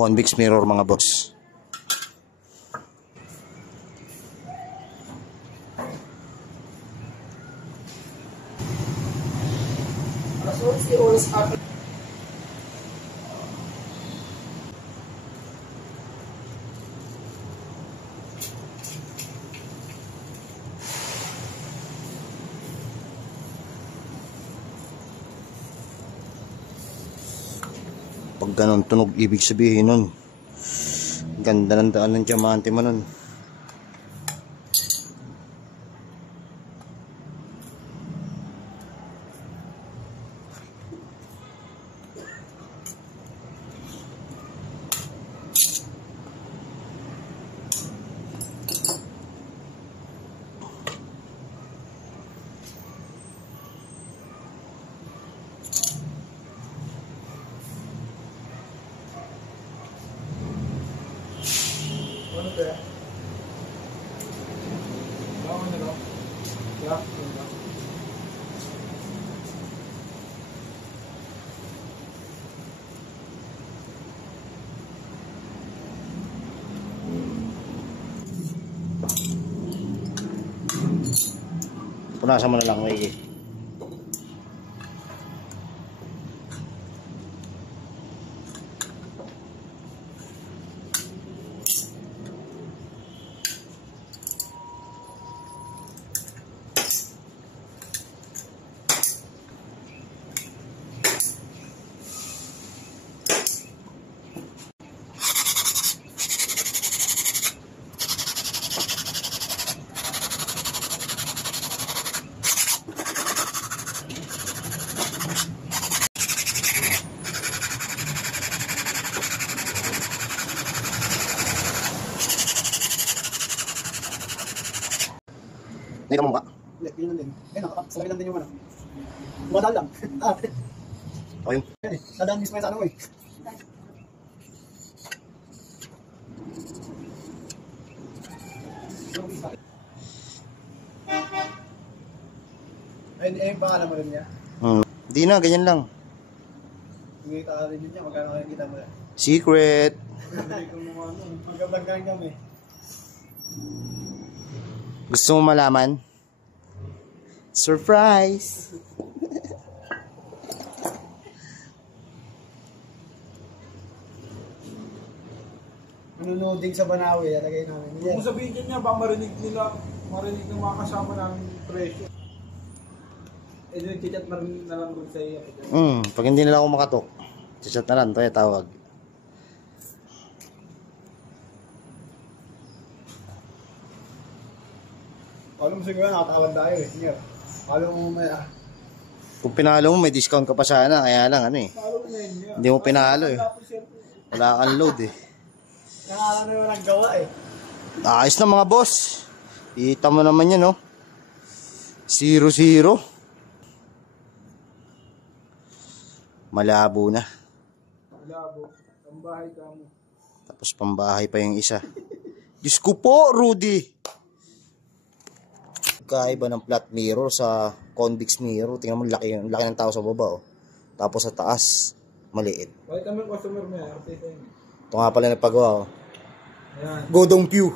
Convex mirror mga boss. Pag ganun tunog, ibig sabihin nun ganda ng daan ng diamante mo nun. Ano kaya? Bawang na lang. Yeah. Punasan mo na lang, maigi. Dito mo mukha. Hindi, yun lang din. Sabay lang din yung ano. Madal lang. O yun. Dadaan mismo yun sa ano eh. Ay, pangalan mo rin niya? Di na, ganyan lang. Kumita rin yun niya, magkano kayo kita mo yan? Secret. Magkablog ka rin kami. Gusto mo malaman? Surprise! Manunoding sa Banawi, alagay namin. Kung sabihin niya ba marinig nila, marinig ng mga kasama namin presyo. Eh doon chat marinig na lang doon sa iyo. Pag hindi nila ako makatok, chat na lang, tayo tawag. Paano mo siguro nakatawad tayo eh. Sige. Paano mo may Kung pinalo mo, may discount ka pa sana, kaya lang ano eh. Hindi mo pinalo eh. Wala kang load eh. Nakala na walang gawa eh. Ayos na mga boss. Kita mo naman yan, no? 0-0. Malabo na. Malabo. Pambahay ka mo. Tapos pambahay pa yung isa. Diyos ko po, Rudy. Kaiba ng flat mirror sa convex mirror. Tingnan mo, laki ng tao sa baba, oh. Tapos sa taas, maliit. Bakit kami yung customer mo yan? Ito nga pala nagpagawa, oh. Ayan. Godong Pew.